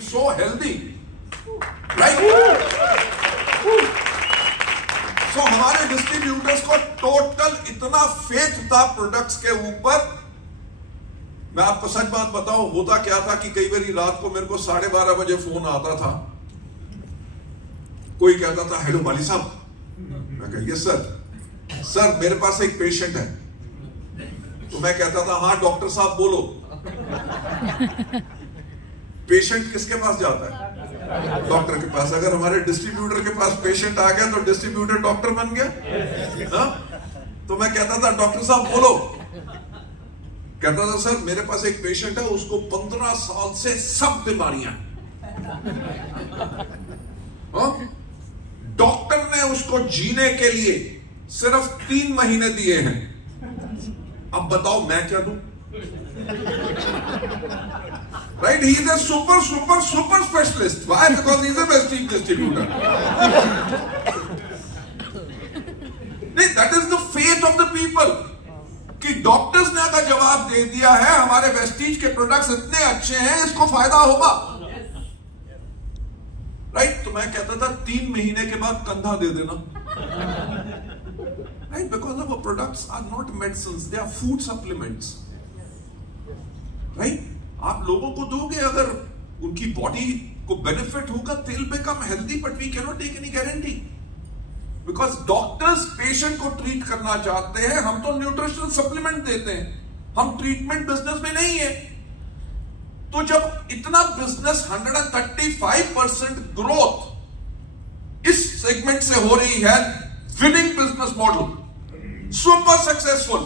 so healthy, right? So हमारे डिस्ट्रीब्यूटर्स को टोटल इतना फेथ था प्रोडक्ट्स के ऊपर। मैं आपको सच बात बताऊं, होता क्या था कि कई बार रात को मेरे को 12:30 बजे फोन आता था, कोई कहता था हेलो वाली साहब, मैं कह यस सर मेरे पास एक पेशेंट है। तो मैं कहता था हाँ डॉक्टर साहब बोलो। पेशेंट किसके पास जाता है? डॉक्टर के पास। अगर हमारे डिस्ट्रीब्यूटर के पास पेशेंट आ गया तो डिस्ट्रीब्यूटर डॉक्टर बन गया। हाँ? तो मैं कहता था डॉक्टर साहब बोलो। कहता था सर मेरे पास एक पेशेंट है, उसको 15 साल से सब बीमारियां। डॉक्टर ने उसको जीने के लिए सिर्फ 3 महीने दिए हैं। अब बताओ मैं क्या दूं? Right? He is a super specialist. Why? Because he is a vestige distributor. That is the faith of the people. कि डॉक्टर्स ने अगर जवाब दे दिया है हमारे वेस्टीज के प्रोडक्ट्स इतने अच्छे हैं, इसको फायदा होगा। राइट? तो मैं कहता था 3 महीने के बाद कंधा दे देना। Right? Because our products are not medicines, they are food supplements. Right? आप लोगों को दोगे, अगर उनकी बॉडी को बेनिफिट होगा, they'll become healthy, but we cannot take any guarantee. Because doctors patient को ट्रीट करना चाहते हैं, हम तो न्यूट्रिशनल सप्लीमेंट देते हैं, हम ट्रीटमेंट बिजनेस में नहीं है। तो जब इतना बिजनेस 135% ग्रोथ इस सेगमेंट से हो रही है, winning business model, super successful,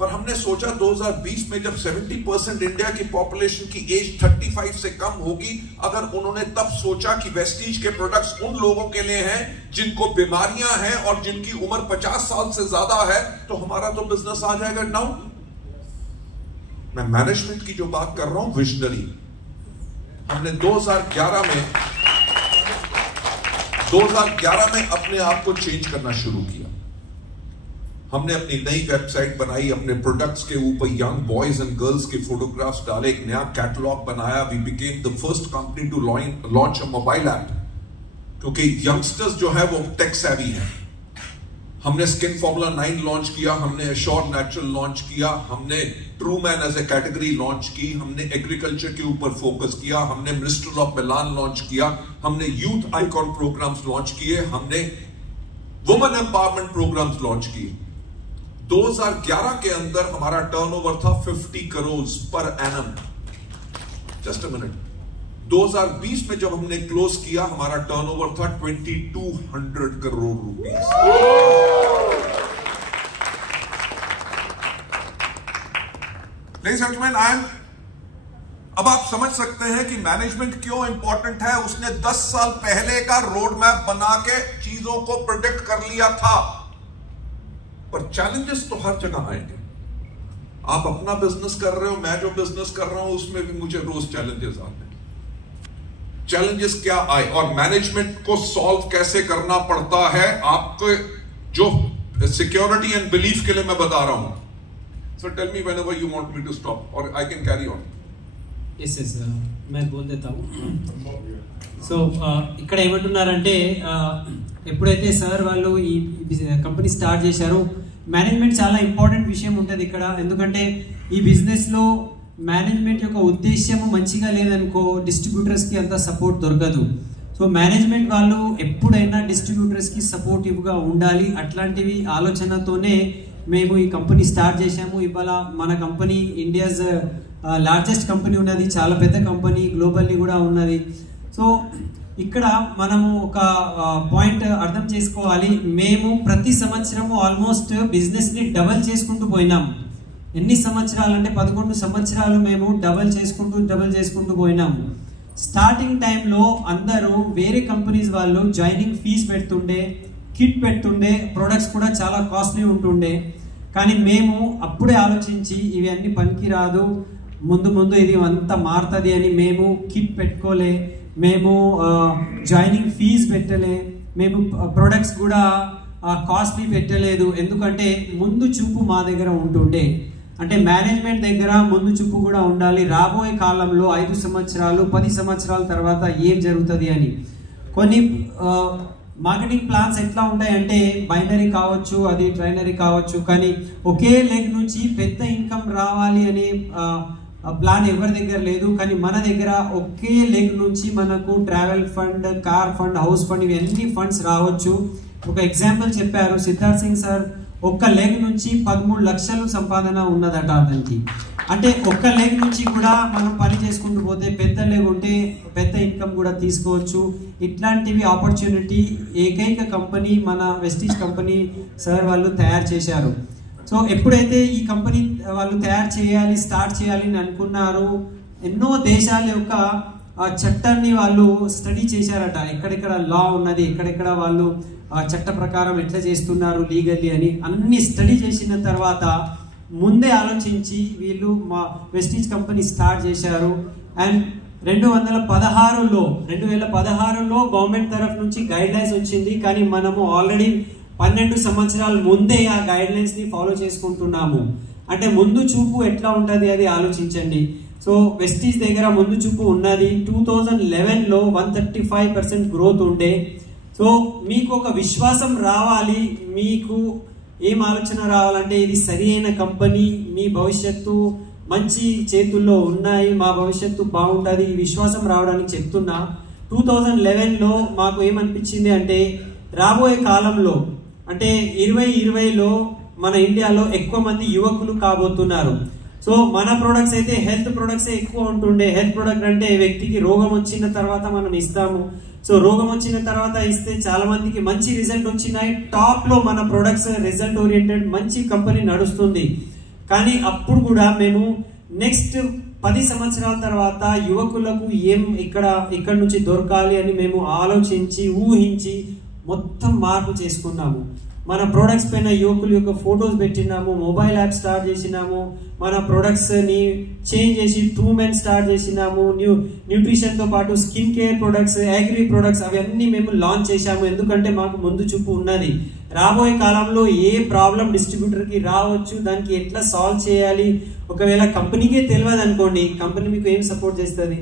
पर हमने सोचा 2020 में जब 70% इंडिया की पॉपुलेशन की एज 35 से कम होगी, अगर उन्होंने तब सोचा कि वेस्टीज के प्रोडक्ट्स उन लोगों के लिए हैं जिनको बीमारियां हैं और जिनकी उम्र 50 साल से ज्यादा है, तो हमारा तो बिजनेस आ जाएगा डाउन। मैं मैनेजमेंट की जो बात कर रहा हूं, विजनरी। हमने 2011 में अपने आप को चेंज करना शुरू किया। हमने अपनी नई वेबसाइट बनाई, अपने प्रोडक्ट्स के ऊपर यंग बॉयज एंड गर्ल्स के फोटोग्राफ्स डाले, एक नया कैटलॉग बनाया। We became the first company to launch a mobile app, क्योंकि यंगस्टर्स जो है वो टेक सेवी हैं। हमने स्किन फॉर्मूला 9 लॉन्च किया, हमने एश्योर नेचुरल लॉन्च किया, हमने true man as a category launch की, हमने एग्रीकल्चर के ऊपर फोकस किया, हमने मिनिस्टर ऑफ मिलान लॉन्च किया, हमने यूथ आइकॉन प्रोग्राम्स लॉन्च किए, हमने वुमेन एम्पावरमेंट प्रोग्राम्स लॉन्च किए। 2011 के अंदर हमारा टर्नओवर था 50 crore per annum. Just a minute, 2020 में जब हमने क्लोज किया, हमारा टर्नओवर था 2200 crore rupees. Ladies and gentleman, अब आप समझ सकते हैं कि मैनेजमेंट क्यों इंपॉर्टेंट है। उसने 10 साल पहले का रोड मैप बना के चीजों को प्रेडिक्ट कर लिया था। पर चैलेंजेस तो हर जगह आएंगे। आप अपना बिजनेस कर रहे हो, मैं जो बिजनेस कर रहा हूं उसमें भी मुझे रोज चैलेंजेस आते हैं। चैलेंजेस क्या आए और मैनेजमेंट को सॉल्व कैसे करना पड़ता है, आपको जो सिक्योरिटी एंड बिलीफ के लिए मैं बता रहा हूं। So tell me whenever you want me to stop or I can carry on. Yes मैं बोल देता हूं। సో ఇక్కడ ఏమంటున్నారంటే ఎప్పుడైతే సార్ వాళ్ళు ఈ కంపెనీ స్టార్ట్ చేశారో, మేనేజ్మెంట్ చాలా ఇంపార్టెంట్ విషయం ఉంటుంది ఇక్కడ. ఎందుకంటే ఈ బిజినెస్లో మేనేజ్మెంట్ యొక్క ఉద్దేశ్యం మంచిగా లేదనుకో, డిస్ట్రిబ్యూటర్స్కి అంత సపోర్ట్ దొరకదు. సో మేనేజ్మెంట్ వాళ్ళు ఎప్పుడైనా డిస్ట్రిబ్యూటర్స్కి సపోర్టివ్గా ఉండాలి. అట్లాంటివి ఆలోచనతోనే మేము ఈ కంపెనీ స్టార్ట్ చేశాము. ఇవాళ మన కంపెనీ ఇండియాస్ లార్జెస్ట్ కంపెనీ ఉన్నది, చాలా పెద్ద కంపెనీ, గ్లోబల్లీ కూడా ఉన్నది. సో ఇక్కడ మనము ఒక పాయింట్ అర్థం చేసుకోవాలి. మేము ప్రతి సంవత్సరము ఆల్మోస్ట్ బిజినెస్ని డబల్ చేసుకుంటూ పోయినాం. ఎన్ని సంవత్సరాలు అంటే 11 సంవత్సరాలు మేము డబల్ చేసుకుంటూ పోయినాము. స్టార్టింగ్ టైంలో అందరూ వేరే కంపెనీస్ వాళ్ళు జాయినింగ్ ఫీజ్ పెడుతుండే, కిట్ పెడుతుండే, ప్రొడక్ట్స్ కూడా చాలా కాస్ట్లీ ఉంటుండే. కానీ మేము అప్పుడే ఆలోచించి ఇవి అన్ని పనికి రాదు, ముందు ఇది అంతా మారుతుంది అని మేము కిట్ పెట్టుకోలే, మేము జాయినింగ్ ఫీజ్ పెట్టలే, మేము ప్రొడక్ట్స్ కూడా కాస్ట్లీ పెట్టలేదు. ఎందుకంటే ముందు చూపు మా దగ్గర ఉంటుండే. అంటే మేనేజ్మెంట్ దగ్గర ముందు చూపు కూడా ఉండాలి. రాబోయే కాలంలో 5 సంవత్సరాలు 10 సంవత్సరాల తర్వాత ఏం జరుగుతుంది అని. కొన్ని మార్కెటింగ్ ప్లాన్స్ ఎట్లా ఉంటాయంటే బైనరీ కావచ్చు, అది ట్రైనరీ కావచ్చు, కానీ ఒకే లెగ్ నుంచి పెద్ద ఇన్కమ్ రావాలి అనే ప్లాన్ ఎవరి దగ్గర లేదు. కానీ మన దగ్గర ఒకే లెగ్ నుంచి మనకు travel fund, car fund, house fund ఇవన్నీ ఫండ్స్ రావచ్చు. ఒక ఎగ్జాంపుల్ చెప్పారు సిద్ధార్థ్ సింగ్ సార్, ఒక్క లెగ్ నుంచి 13 లక్షలు సంపాదన ఉన్నదట అతనికి. అంటే ఒక్క లెగ్ నుంచి కూడా మనం పని చేసుకుంటూ పోతే పెద్ద లెగ్ ఉంటే పెద్ద ఇన్కమ్ కూడా తీసుకోవచ్చు. ఇట్లాంటివి ఆపర్చునిటీ ఏకైక కంపెనీ మన వెస్టీజ్ కంపెనీ సార్ వాళ్ళు తయారు చేశారు. సో ఎప్పుడైతే ఈ కంపెనీ వాళ్ళు తయారు చేయాలి, స్టార్ట్ చేయాలి అని అనుకున్నారు, ఎన్నో దేశాల యొక్క చట్టాన్ని వాళ్ళు స్టడీ చేశారట. ఎక్కడెక్కడ లా ఉన్నది, ఎక్కడెక్కడ వాళ్ళు చట్ట ప్రకారం ఎట్లా చేస్తున్నారు లీగల్లీ అని అన్ని స్టడీ చేసిన తర్వాత ముందే ఆలోచించి వీళ్ళు మా వెస్టీజ్ కంపెనీ స్టార్ట్ చేశారు. అండ్ 2016లో గవర్నమెంట్ తరఫు నుంచి గైడ్ లైన్స్ వచ్చింది. కానీ మనము ఆల్రెడీ 12 సంవత్సరాల ముందే ఆ గైడ్ లైన్స్ ని ఫాలో చేసుకుంటున్నాము. అంటే ముందు చూపు ఎట్లా ఉంటుంది అది ఆలోచించండి. సో వెస్టీజ్ దగ్గర ముందు చూపు ఉన్నది. 2011లో 135% గ్రోత్ ఉండే. సో మీకు ఒక విశ్వాసం రావాలి, మీకు ఏం ఆలోచన రావాలంటే ఇది సరి అయిన కంపెనీ, మీ భవిష్యత్తు మంచి చేతుల్లో ఉన్నాయి, మా భవిష్యత్తు బాగుంటుంది, ఈ విశ్వాసం రావడానికి చెప్తున్నా. 2011లో మాకు ఏమనిపించింది అంటే రాబోయే కాలంలో అంటే 2020లో మన ఇండియాలో ఎక్కువ మంది యువకులు కాబోతున్నారు. సో మన ప్రొడక్ట్స్ అయితే హెల్త్ ప్రొడక్ట్స్ ఎక్కువ ఉంటుండే. హెల్త్ ప్రొడక్ట్ అంటే వ్యక్తికి రోగం వచ్చిన తర్వాత మనం ఇస్తాము. సో రోగం వచ్చిన తర్వాత ఇస్తే చాలా మందికి మంచి రిజల్ట్ వచ్చినాయి. టాప్ లో మన ప్రొడక్ట్స్ రిజల్ట్ ఓరియంటెడ్ మంచి కంపెనీ నడుస్తుంది. కానీ అప్పుడు కూడా మేము నెక్స్ట్ 10 సంవత్సరాల తర్వాత యువకులకు ఏం ఇక్కడ నుంచి దొరకాలి అని మేము ఆలోచించి ఊహించి మొత్తం మార్పు చేసుకున్నాము. మన ప్రొడక్ట్స్ పైన యువకుల యొక్క ఫొటోస్ పెట్టినాము, మొబైల్ యాప్ స్టార్ట్ చేసినాము, మన ప్రొడక్ట్స్ ని చేంజ్ చేసి ట్రూమెన్ స్టార్ట్ చేసినాము, న్యూట్రిషన్ తో పాటు skin care products, agri products అవన్నీ మేము లాంచ్ చేశాము. ఎందుకంటే మాకు ముందు చూపు ఉన్నది. రాబోయే కాలంలో ఏ ప్రాబ్లం డిస్ట్రిబ్యూటర్ కి రావచ్చు, దానికి ఎట్లా సాల్వ్ చేయాలి, ఒకవేళ కంపెనీకే తెలియదు అనుకోండి, కంపెనీ మీకు ఏం సపోర్ట్ చేస్తుంది.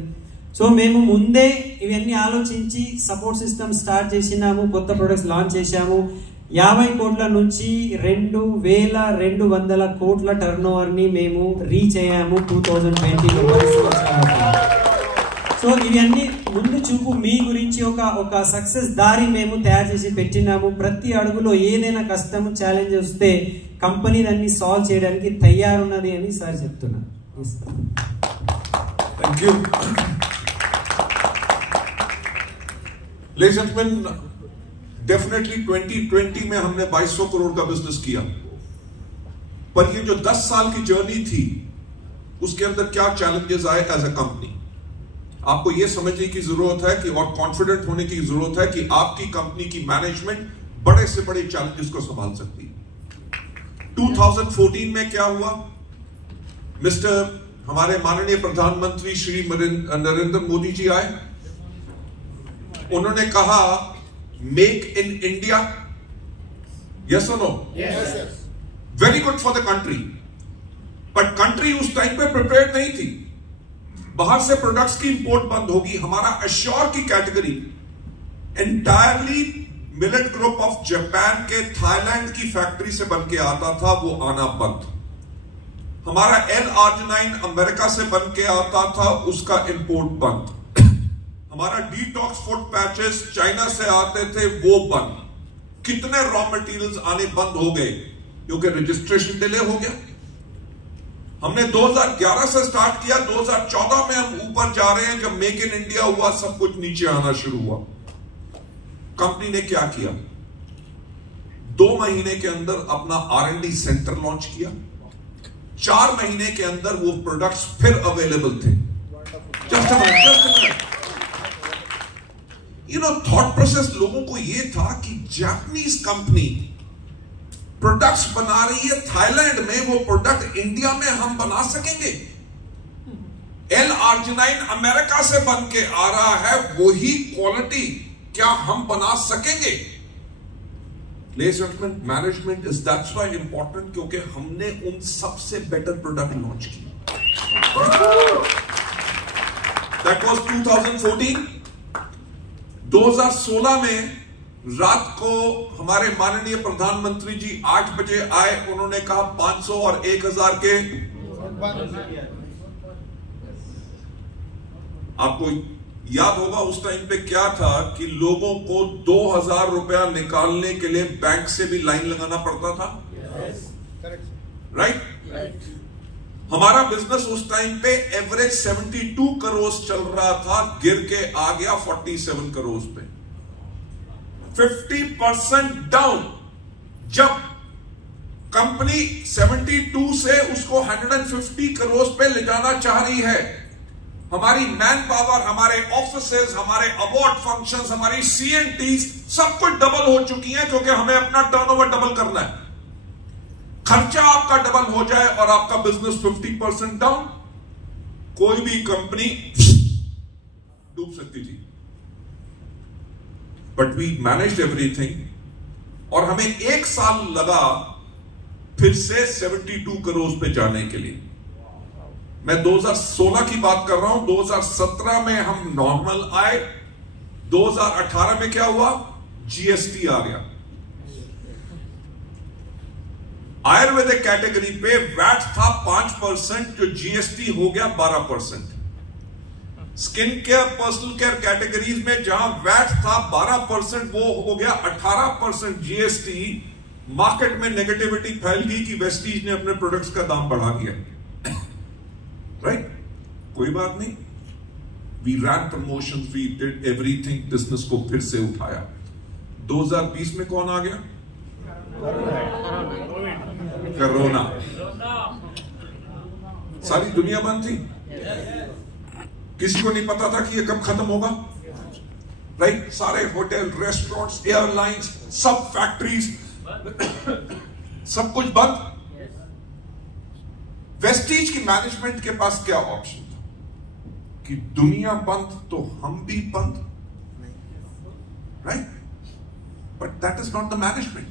సో మేము ముందే ఇవన్నీ ఆలోచించి సపోర్ట్ సిస్టమ్ స్టార్ట్ చేసినాము, కొత్త ప్రొడక్ట్స్ లాంచ్ చేశాము. 50 కోట్ల నుంచి 2200 కోట్ల టర్న్ ఓవర్ ని మేము రీచ్ అయ్యాము 2020లో. సో ఇవన్నీ ముందు చూపు మీ గురించి ఒక సక్సెస్ దారి మేము తయారు చేసి పెట్టినాము. ప్రతి అడుగులో ఏదైనా కష్టం ఛాలెంజ్ వస్తే కంపెనీ దాన్ని సాల్వ్ చేయడానికి తయారున్నది అని సార్ చెప్తున్నారు. Thank you. Ladies and gentlemen, definitely 2020 में हमने 2200 करोड़ का बिजनेस किया, पर ये जो 10 साल की जर्नी थी उसके अंदर क्या चैलेंजेस आए एज अ कंपनी, आपको ये समझने की जरूरत है कि और कॉन्फिडेंट होने की जरूरत है कि आपकी कंपनी की मैनेजमेंट बड़े से बड़े चैलेंजेस को संभाल सकती है. 2014 में क्या हुआ, मिस्टर हमारे माननीय प्रधानमंत्री श्री नरेंद्र मोदी जी आए, उन्होंने कहा मेक इन इंडिया, यस और no? Yes. Very good for the country, but country उस टाइम पे प्रिपेयर्ड नहीं थी. बाहर से प्रोडक्ट्स की इंपोर्ट बंद होगी. हमारा अश्योर की category entirely millet group of Japan के थाईलैंड की फैक्ट्री से बन के आता था, वो आना बंद. हमारा L-arginine अमेरिका से बन के आता था, उसका इंपोर्ट बंद. हमारा डिटॉक्स फुट पैचेस चाइना से आते थे, वो बंद. कितने रॉ मटेरियल्स आने बंद हो गए क्योंकि रजिस्ट्रेशन डिले हो गया. हमने 2011 से स्टार्ट किया, 2014 में हम ऊपर जा रहे हैं. जब मेक इन इंडिया हुआ सब कुछ नीचे आना शुरू हुआ. कंपनी ने क्या किया, 2 महीने के अंदर अपना R&D सेंटर लॉन्च किया. 4 महीने के अंदर वो प्रोडक्ट्स फिर अवेलेबल थे. जस्ट थॉट प्रोसेस लोगों को ये था कि जापानीज कंपनी प्रोडक्ट्स बना रही है थाईलैंड में, वो प्रोडक्ट इंडिया में हम बना सकेंगे? L-arginine अमेरिका से बन के आ रहा है, वही क्वालिटी क्या हम बना सकेंगे? Ladies and gentlemen, management is that's why important, क्योंकि हमने उन सबसे बेटर प्रोडक्ट लॉन्च किया। That was 2014। 2016 में रात को हमारे माननीय प्रधानमंत्री जी 8 बजे आए, उन्होंने कहा 500 और 1000 के। आपको याद होगा उस टाइम पे क्या था कि लोगों को 2000 रुपया निकालने के लिए बैंक से भी लाइन लगाना पड़ता था। राइट? हमारा बिजनेस उस टाइम पे एवरेज 72 करोड़ चल रहा था, गिर के आ गया 47 करोड़ पे। 50% डाउन। जब कंपनी 72 से उसको 150 करोड़ पे ले जाना चाह रही है, हमारी मैन पावर, हमारे ऑफिसेज, हमारे अवार्ड फंक्शंस, हमारी CNTs सब कुछ डबल हो चुकी हैं, क्योंकि हमें अपना टर्नओवर डबल करना है। खर्चा आपका डबल हो जाए और आपका बिजनेस 50% डाउन, कोई भी कंपनी डूब सकती थी। बट वी मैनेज्ड एवरीथिंग, और हमें 1 साल लगा फिर से 72 करोड़ पे जाने के लिए। मैं 2016 की बात कर रहा हूं। 2017 में हम नॉर्मल आए। 2018 में क्या हुआ? GST आ गया। आयुर्वेदिक कैटेगरी पे वैट था 5%, जो GST हो गया 12%। Skin care, personal care categories में जहां वैट था 12%, वो हो गया 18% GST। मार्केट में नेगेटिविटी फैल गई कि वेस्टीज ने अपने प्रोडक्ट्स का दाम बढ़ा दिया। राइट? कोई बात नहीं, we ran promotions, we did everything, business को फिर से उठाया। 2020 में कौन आ गया? कोरोना। सारी दुनिया बंद थी, किसी को नहीं पता था कि ये कब खत्म होगा। राइट? सारे होटल, रेस्टोरेंट्स, एयरलाइंस, सब फैक्ट्रीज, सब कुछ बंद। वेस्टीज की मैनेजमेंट के पास क्या ऑप्शन था कि दुनिया बंद तो हम भी बंद। Right? But that is not the management.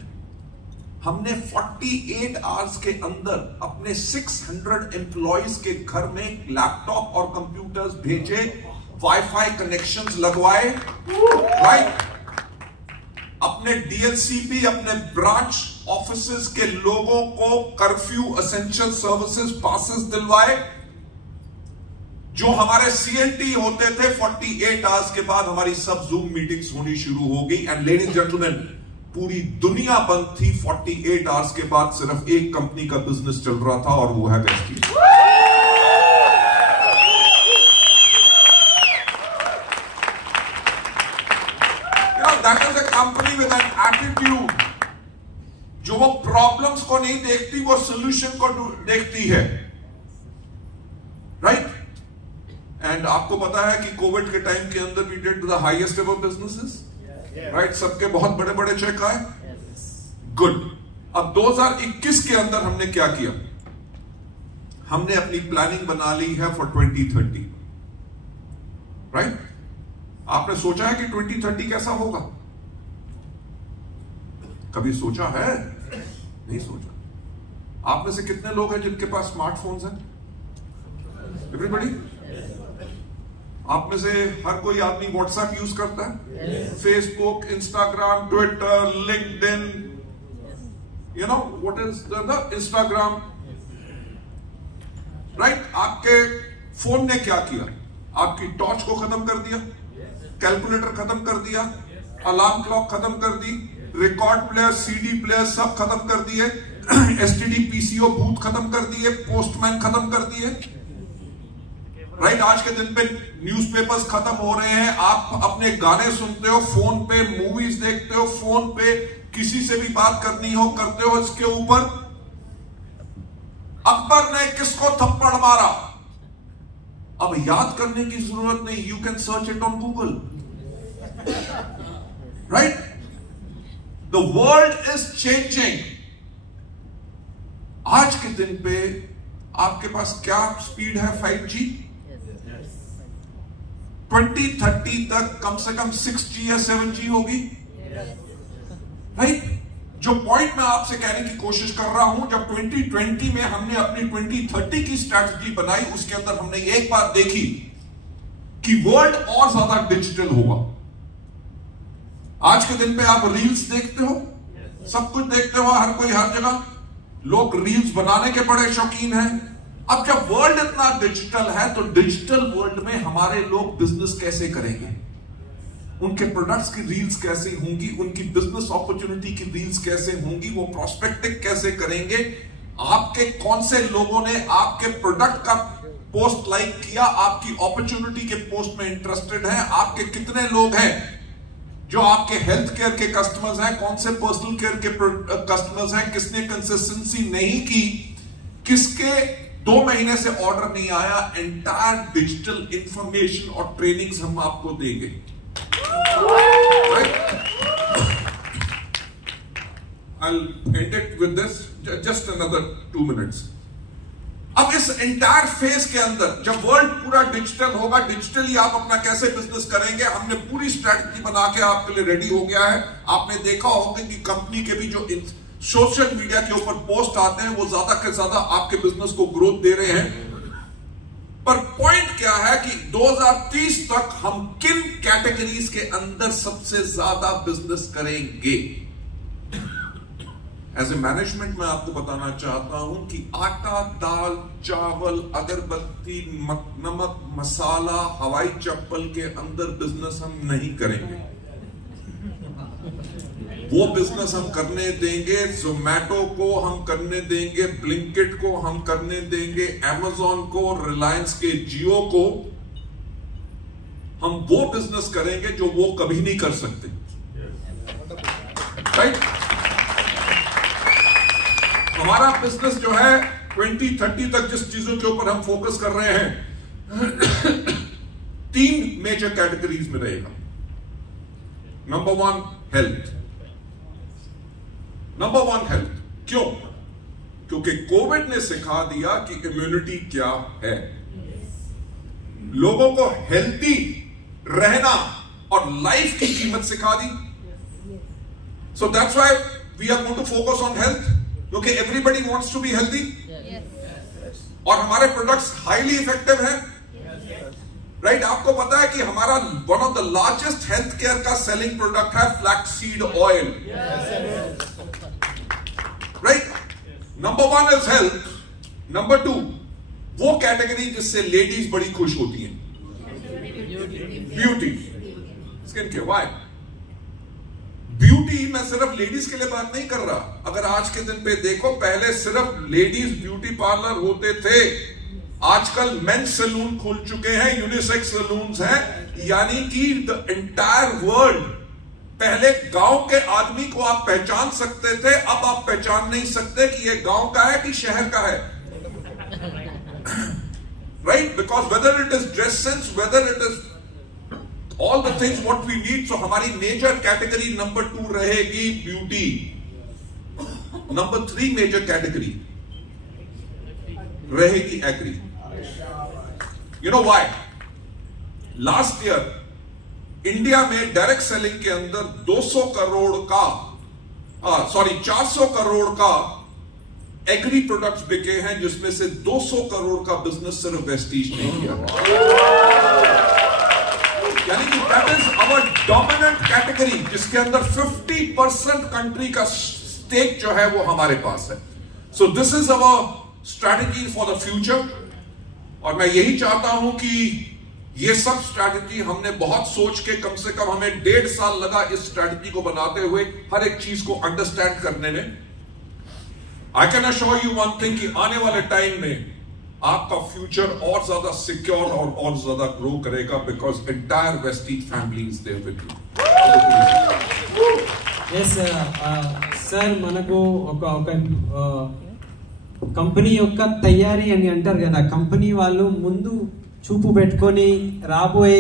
हमने 48 आवर्स के अंदर अपने 600 एम्प्लॉइज के घर में लैपटॉप और कंप्यूटर्स भेजे, वाईफाई कनेक्शंस लगवाए। राइट? अपने DLCP, अपने ब्रांच ऑफिसेस के लोगों को कर्फ्यू, एसेंशियल सर्विसेज पासेस दिलवाए। जो हमारे CNT होते थे 48 आवर्स के बाद हमारी सब जूम मीटिंग्स होनी शुरू हो गई। एंड लेडीज एंड जेंटलमैन, पूरी दुनिया बंद थी। 48 आवर्स के बाद सिर्फ एक कंपनी का बिजनेस चल रहा था, और वो है Vestige. That is a company with an attitude, जो वो प्रॉब्लम्स को नहीं देखती, वो सोल्यूशन को देखती है। राइट? एंड आपको पता है कि कोविड के टाइम के अंदर we did the highest ever businesses. Right? सबके बहुत बड़े बड़े चेक आए। गुड। अब 2021 के अंदर हमने क्या किया? हमने अपनी प्लानिंग बना ली है फॉर 2030। राइट? आपने सोचा है कि 2030 कैसा होगा? कभी सोचा है? नहीं सोचा। आप में से कितने लोग हैं जिनके पास स्मार्टफोन्स हैं? एवरीबॉडी? आप में से हर कोई आदमी व्हाट्सएप यूज करता है? Facebook, Instagram, Twitter, LinkedIn, you know what is the Instagram. Right? आपके फोन ने क्या किया? आपकी टॉर्च को खत्म कर दिया, कैलकुलेटर खत्म कर दिया, अलार्म क्लॉक खत्म कर दी, रिकॉर्ड प्लेयर, CD प्लेयर सब खत्म कर दिए, STD PCO बूथ खत्म कर दिए, पोस्टमैन खत्म कर दिए। राइट? आज के दिन पे न्यूज़पेपर्स खत्म हो रहे हैं। आप अपने गाने सुनते हो फोन पे, मूवीज देखते हो फोन पे, किसी से भी बात करनी हो करते हो इसके ऊपर। अकबर ने किसको थप्पड़ मारा? अब याद करने की जरूरत नहीं, you can search it on Google. Right? The world is changing. आज के दिन पे आपके पास क्या स्पीड है? 5G। 2030 तक कम से कम 6G या 7G होगी। राइट? जो पॉइंट मैं आपसे कहने की कोशिश कर रहा हूं, जब 2020 में हमने अपनी 2030 की स्ट्रैटेजी बनाई, उसके अंदर हमने एक बात देखी कि वर्ल्ड और ज्यादा डिजिटल होगा। आज के दिन पे आप रील्स देखते हो, सब कुछ देखते हो, हर कोई हर जगह लोग रील्स बनाने के बड़े शौकीन हैं। अब जब वर्ल्ड इतना डिजिटल है, तो डिजिटल वर्ल्ड में हमारे लोग बिजनेस कैसे करेंगे, उनके प्रोडक्ट्स की रील्स कैसे होंगी, उनकी बिजनेस अपॉर्चुनिटी की रील्स कैसे होंगी, वो प्रोस्पेक्टिंग कैसे करेंगे, आपके कौन से लोगों ने आपके प्रोडक्ट का पोस्ट लाइक किया, आपकी अपॉर्चुनिटी के पोस्ट में इंटरेस्टेड हैं, आपके कितने लोग हैं जो आपके हेल्थ केयर के कस्टमर्स हैं, कौन से पर्सनल केयर के कस्टमर्स हैं, किसने कंसिस्टेंसी नहीं की, किसके 2 महीने से ऑर्डर नहीं आया। एंटायर डिजिटल इंफॉर्मेशन और ट्रेनिंग्स हम आपको देंगे। Right? I'll end it with this, just another 2 minutes. अब इस एंटायर फेज के अंदर जब वर्ल्ड पूरा डिजिटल होगा, डिजिटली आप अपना कैसे बिजनेस करेंगे, हमने पूरी स्ट्रैटेजी बना के आपके लिए रेडी हो गया है। आपने देखा होगा कि कंपनी के भी जो सोशल मीडिया के ऊपर पोस्ट आते हैं, वो ज्यादा से ज्यादा आपके बिजनेस को ग्रोथ दे रहे हैं। पर पॉइंट क्या है कि 2030 तक हम किन कैटेगरीज के अंदर सबसे ज्यादा बिजनेस करेंगे। एज ए मैनेजमेंट मैं आपको बताना चाहता हूं कि आटा, दाल, चावल, अगरबत्ती, नमक, मसाला, हवाई चप्पल के अंदर बिजनेस हम नहीं करेंगे। वो बिजनेस हम करने देंगे जोमैटो को, हम करने देंगे ब्लिंकिट को, हम करने देंगे अमेज़न को, रिलायंस के जियो को। हम वो बिजनेस करेंगे जो वो कभी नहीं कर सकते। राइट? हमारा बिजनेस जो है 2030 तक जिस चीजों के ऊपर हम फोकस कर रहे हैं 3 मेजर कैटेगरीज में रहेगा। नंबर 1 हेल्थ। नंबर 1 हेल्थ। क्यों? क्योंकि कोविड ने सिखा दिया कि इम्यूनिटी क्या है। लोगों को हेल्थी रहना और लाइफ की कीमत सिखा दी। So that's why we are going to focus on health, क्योंकि everybody wants to be healthy और हमारे प्रोडक्ट्स हाईली इफेक्टिव हैं। राइट? आपको पता है कि हमारा one of the largest health care का सेलिंग प्रोडक्ट है flaxseed oil. Right? Number 1 is health. Number 2 वो कैटेगरी जिससे लेडीज बड़ी खुश होती हैं, beauty, skin care. Why? Beauty मैं सिर्फ लेडीज के लिए बात नहीं कर रहा। अगर आज के दिन पे देखो, पहले सिर्फ लेडीज ब्यूटी पार्लर होते थे, आजकल मेंस सैलून खुल चुके हैं, यूनिसेक्स सैलून्स हैं। यानी कि द एंटायर वर्ल्ड, पहले गांव के आदमी को आप पहचान सकते थे, अब आप पहचान नहीं सकते कि ये गांव का है कि शहर का है। Right? Because whether it is dress sense, whether it is all the things what we need. So हमारी मेजर कैटेगरी नंबर 2 रहेगी ब्यूटी। नंबर 3 मेजर कैटेगरी रहेगी agri. You know why? Last year India में direct selling के अंदर 400 करोड़ का agree products बिके हैं, जिसमें से 200 करोड़ का बिजनेस सिर्फ वेस्टीज ने किया। यानी कि that is our dominant category, जिसके अंदर 50% कंट्री का स्टेक जो है वो हमारे पास है। So this is our strategy for the future. और मैं यही चाहता हूं कि ये सब स्ट्रैटेजी हमने बहुत सोच के, कम से कम हमें 1.5 साल लगा इस स्ट्रैटेजी को बनाते हुए, हर एक चीज को अंडरस्टैंड करने में। I can assure you one thing कि आने वाले टाइम में आपका फ्यूचर और ज्यादा सिक्योर और ज्यादा ग्रो करेगा, because entire Vestige family is there with you. Yes sir, మనకు ఒక కంపెనీ యొక్క తయారీ అని అంటారు కదా, కంపెనీ వాళ్ళు ముందు చూపు పెట్టుకొని రాబోయే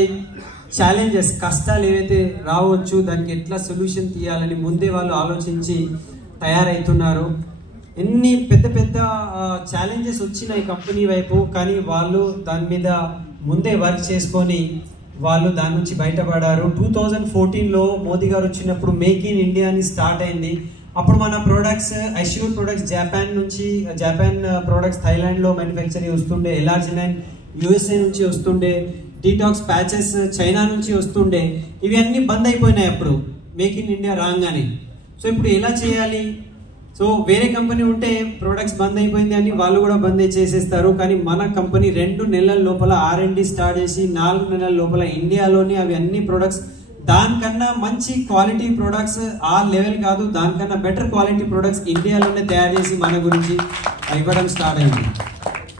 ఛాలెంజెస్, కష్టాలు ఏవైతే రావచ్చు దానికి ఎట్లా సొల్యూషన్ తీయాలని ముందే వాళ్ళు ఆలోచించి తయారవుతున్నారు. ఎన్ని పెద్ద పెద్ద ఛాలెంజెస్ వచ్చినాయి కంపెనీ వైపు, కానీ వాళ్ళు దాని మీద ముందే వర్క్ చేసుకొని వాళ్ళు దాని నుంచి బయటపడారు. 2014లో మోదీ గారు వచ్చినప్పుడు మేక్ ఇన్ ఇండియా అని స్టార్ట్ అయింది. అప్పుడు మన products assure products Japan products థైలాండ్లో మ్యానుఫ్యాక్చర్ వస్తుండే, ఎలార్జినైన్ యూఎస్ఏ నుంచి వస్తుండే, డీటాక్స్ ప్యాచెస్ చైనా నుంచి వస్తుండే. ఇవి అన్నీ బంద్ అయిపోయినాయి అప్పుడు మేక్ ఇన్ ఇండియా రాగానే. సో ఇప్పుడు ఎలా చేయాలి? సో వేరే కంపెనీ ఉంటే ప్రొడక్ట్స్ బంద్ అయిపోయింది అని వాళ్ళు కూడా బంద్ చేసేస్తారు. కానీ మన కంపెనీ 2 నెలల లోపల R&D స్టార్ట్ చేసి 4 నెలల లోపల ఇండియాలోని అవి అన్ని ప్రొడక్ట్స్ దానికన్నా మంచి క్వాలిటీ ప్రొడక్ట్స్, ఆ లెవెల్ కాదు దానికన్నా బెటర్ క్వాలిటీ ప్రొడక్ట్స్ ఇండియాలోనే తయారు చేసి మన గురించి ఇవ్వడం స్టార్ట్ అయింది.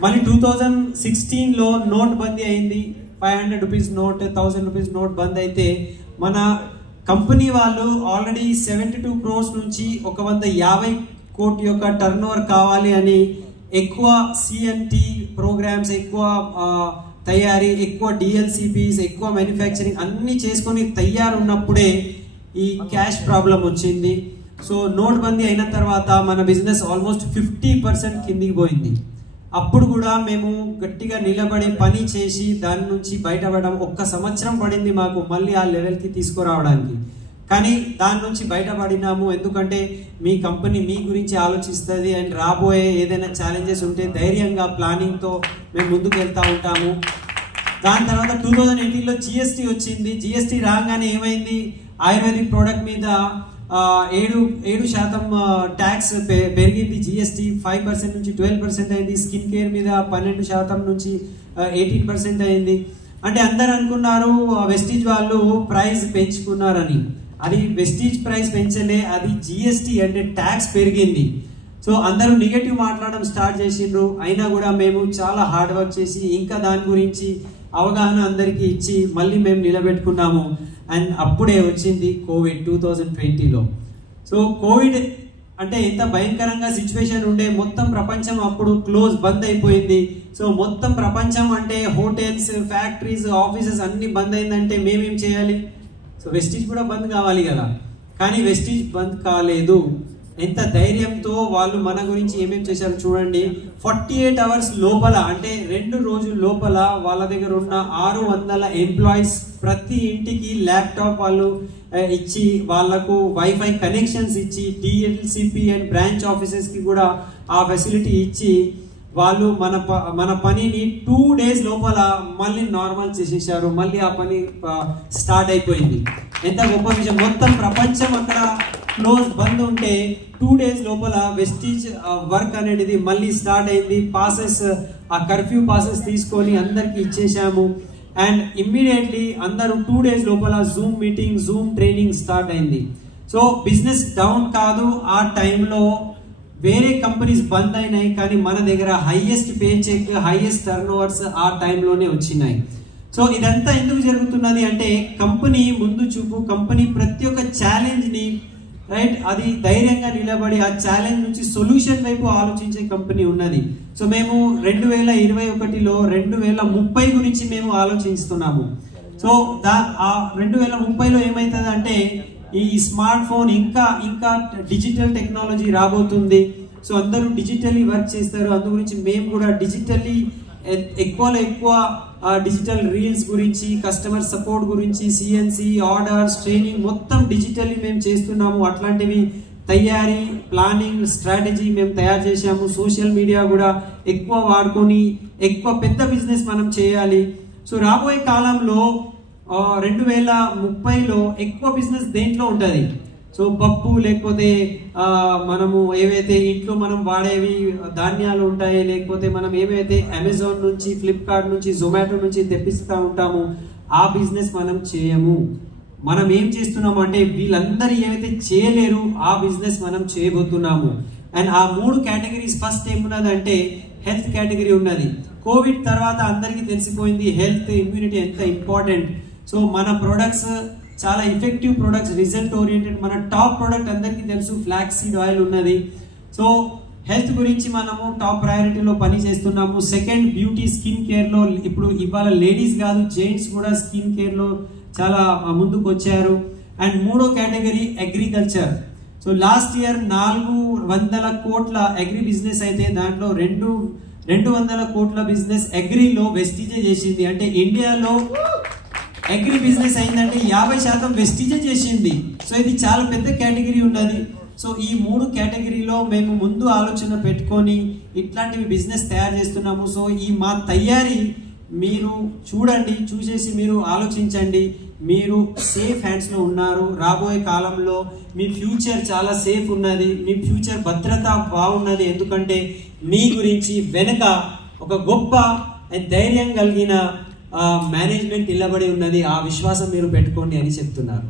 మళ్ళీ 2016లో నోట్ బందీ అయింది. 500 రూపీస్ నోట్, 1000 రూపీస్ నోట్ బంద్ అయితే మన కంపెనీ వాళ్ళు ఆల్రెడీ 72 crores నుంచి 150 కోటి యొక్క టర్న్ ఓవర్ కావాలి అని ఎక్కువ CNT ప్రోగ్రామ్స్, ఎక్కువ తయారీ, ఎక్కువ DLCPs, ఎక్కువ మ్యానుఫ్యాక్చరింగ్ అన్ని చేసుకొని తయారున్నప్పుడే ఈ క్యాష్ ప్రాబ్లం వచ్చింది. సో నోట్ బందీ అయిన తర్వాత మన బిజినెస్ ఆల్మోస్ట్ 50% కిందికి పోయింది. అప్పుడు కూడా మేము గట్టిగా నిలబడి పని చేసి దాని నుంచి బయటపడడం 1 సంవత్సరం పడింది మాకు మళ్ళీ ఆ లెవెల్కి తీసుకురావడానికి. కానీ దాని నుంచి బయటపడినాము. ఎందుకంటే మీ కంపెనీ మీ గురించి ఆలోచిస్తుంది అండ్ రాబోయే ఏదైనా ఛాలెంజెస్ ఉంటే ధైర్యంగా ప్లానింగ్తో మేము ముందుకు వెళ్తూ ఉంటాము. దాని తర్వాత 2018లో GST వచ్చింది. GST రాగానే ఏమైంది, ఆయుర్వేదిక్ ప్రోడక్ట్ మీద 7% ట్యాక్స్ పెరిగింది. GST 5% నుంచి 12% అయింది. స్కిన్ కేర్ మీద 12% నుంచి 18% అయింది. అంటే అందరు అనుకున్నారు వెస్టీజ్ వాళ్ళు ప్రైస్ పెంచుకున్నారని. అది వెస్టీజ్ ప్రైస్ పెంచలే, అది GST అంటే ట్యాక్స్ పెరిగింది. సో అందరూ నెగటివ్ మాట్లాడడం స్టార్ట్ చేసిండ్రు. అయినా కూడా మేము చాలా హార్డ్ వర్క్ చేసి ఇంకా దాని గురించి అవగాహన అందరికీ ఇచ్చి మళ్ళీ మేము నిలబెట్టుకున్నాము. అండ్ అప్పుడే వచ్చింది కోవిడ్ 2020లో. సో కోవిడ్ అంటే ఎంత భయంకరంగా సిచ్యువేషన్ ఉండే, మొత్తం ప్రపంచం అప్పుడు బంద్ అయిపోయింది. సో మొత్తం ప్రపంచం అంటే హోటల్స్, ఫ్యాక్టరీస్, ఆఫీసెస్ అన్ని బంద్ అయిందంటే మేమేం చేయాలి? సో వెస్టీజ్ కూడా బంద్ కావాలి కదా. కానీ వెస్టీజ్ బంద్ కాలేదు. ఎంత ధైర్యంతో వాళ్ళు మన గురించి ఏమేమి చేశారు చూడండి. 48 hours లోపల అంటే 2 రోజుల లోపల వాళ్ళ దగ్గర ఉన్న 600 ఎంప్లాయీస్ ప్రతి ఇంటికి ల్యాప్టాప్ వాళ్ళు ఇచ్చి, వాళ్లకు వైఫై కనెక్షన్స్ ఇచ్చి, DLCP అండ్ బ్రాంచ్ ఆఫీసెస్ కి కూడా ఆ ఫెసిలిటీ ఇచ్చి వాళ్ళు మన పనిని 2 days లోపల మళ్ళీ నార్మల్ చేసేసారు. మళ్ళీ ఆ పని స్టార్ట్ అయిపోయింది. ఎంత గొప్ప విషయం. మొత్తం ప్రపంచం అక్కడ బంద్ ఉంటే 2 days లోపల వెస్టీజ్ వర్క్ అనేది మళ్ళీ స్టార్ట్ అయింది. పాసెస్, ఆ కర్ఫ్యూ పాసెస్ తీసుకొని అందరికి ఇచ్చేసాము. అండ్ ఇమ్మీడియట్లీ అందరూ 2 days లోపల Zoom meeting, Zoom training start అయింది. సో బిజినెస్ డౌన్ కాదు. ఆ టైంలో వేరే కంపెనీస్ బంద్ అయినాయి, కానీ మన దగ్గర highest paycheck, highest turnovers ఆ టైంలోనే వచ్చినాయి. సో ఇదంతా ఎందుకు జరుగుతున్నది అంటే కంపెనీ ముందు చూపు, కంపెనీ ప్రతి ఒక్క ఛాలెంజ్ ని రైట్ అది ధైర్యంగా నిలబడి ఆ ఛాలెంజ్ నుంచి సొల్యూషన్ వైపు ఆలోచించే కంపెనీ ఉన్నది. సో మేము 2021లో 2030 గురించి మేము ఆలోచిస్తున్నాము. సో 2030లో ఏమైతుంది అంటే ఈ స్మార్ట్ ఫోన్ ఇంకా డిజిటల్ టెక్నాలజీ రాబోతుంది. సో అందరూ డిజిటల్లీ వర్క్ చేస్తారు. అందు గురించి మేము కూడా డిజిటల్లీ ఎక్కువ డిజిటల్ రీల్స్ గురించి, కస్టమర్ సపోర్ట్ గురించి, CNC ఆర్డర్స్, ట్రైనింగ్ మొత్తం డిజిటల్లీ మేము చేస్తున్నాము. అట్లాంటివి తయారీ, ప్లానింగ్, స్ట్రాటజీ మేము తయారు చేసాము. సోషల్ మీడియా కూడా ఎక్కువ వాడుకొని ఎక్కువ పెద్ద బిజినెస్ మనం చేయాలి. సో రాబోయే కాలంలో 2030లో ఎక్కువ బిజినెస్ దేంట్లో ఉంటుంది? సో పప్పు, లేకపోతే మనము ఏవైతే ఇంట్లో మనం వాడేవి ధాన్యాలు ఉంటాయి, లేకపోతే మనం ఏవైతే అమెజాన్ నుంచి, ఫ్లిప్కార్ట్ నుంచి, జొమాటో నుంచి తెప్పిస్తూ ఉంటాము, ఆ బిజినెస్ మనం చేయము. మనం ఏం చేస్తున్నాము అంటే వీళ్ళందరూ ఏవైతే చేయలేరు ఆ బిజినెస్ మనం చేయబోతున్నాము. అండ్ ఆ 3 కేటగిరీస్ ఫస్ట్ ఏమున్నదంటే హెల్త్ కేటగిరీ ఉన్నది. కోవిడ్ తర్వాత అందరికీ తెలిసిపోయింది హెల్త్, ఇమ్యూనిటీ ఎంత ఇంపార్టెంట్. సో మన ప్రొడక్ట్స్ చాలా ఎఫెక్టివ్ ప్రొడక్ట్స్, రిజల్ట్ ఓరియంటెడ్. మన టాప్ ప్రొడక్ట్ అందరికీ తెలుసు ఫ్లాక్స్ సీడ్ ఆయిల్ ఉన్నది. సో హెల్త్ గురించి మనము టాప్ ప్రయారిటీలో పని చేస్తున్నాము. సెకండ్ బ్యూటీ, స్కిన్ కేర్లో ఇప్పుడు ఇవాళ లేడీస్ కాదు జెంట్స్ కూడా స్కిన్ కేర్లో చాలా ముందుకు వచ్చారు. అండ్ 3వ category agriculture. So last year 400 కోట్ల అగ్రి బిజినెస్ అయితే దాంట్లో 200 కోట్ల బిజినెస్ అగ్రిలో వెస్టీజే చేసింది. అంటే ఇండియాలో అగ్రి బిజినెస్ అయిందంటే 50% వెస్టీజే చేసింది. సో ఇది చాలా పెద్ద కేటగిరీ ఉన్నది. సో ఈ 3 కేటగిరీలో మేము ముందు ఆలోచన పెట్టుకొని ఇట్లాంటివి బిజినెస్ తయారు చేస్తున్నాము. సో ఈ మా తయారీ మీరు చూడండి, చూసేసి మీరు ఆలోచించండి. మీరు సేఫ్ హ్యాండ్స్లో ఉన్నారు. రాబోయే కాలంలో మీ ఫ్యూచర్ చాలా సేఫ్ ఉన్నది, మీ ఫ్యూచర్ భద్రత బాగున్నది. ఎందుకంటే మీ గురించి వెనక ఒక గొప్ప ధైర్యం కలిగిన మేనేజ్మెంట్ నిలబడి ఉన్నది. ఆ విశ్వాసం మీరు పెట్టుకోండి అని చెప్తున్నారు.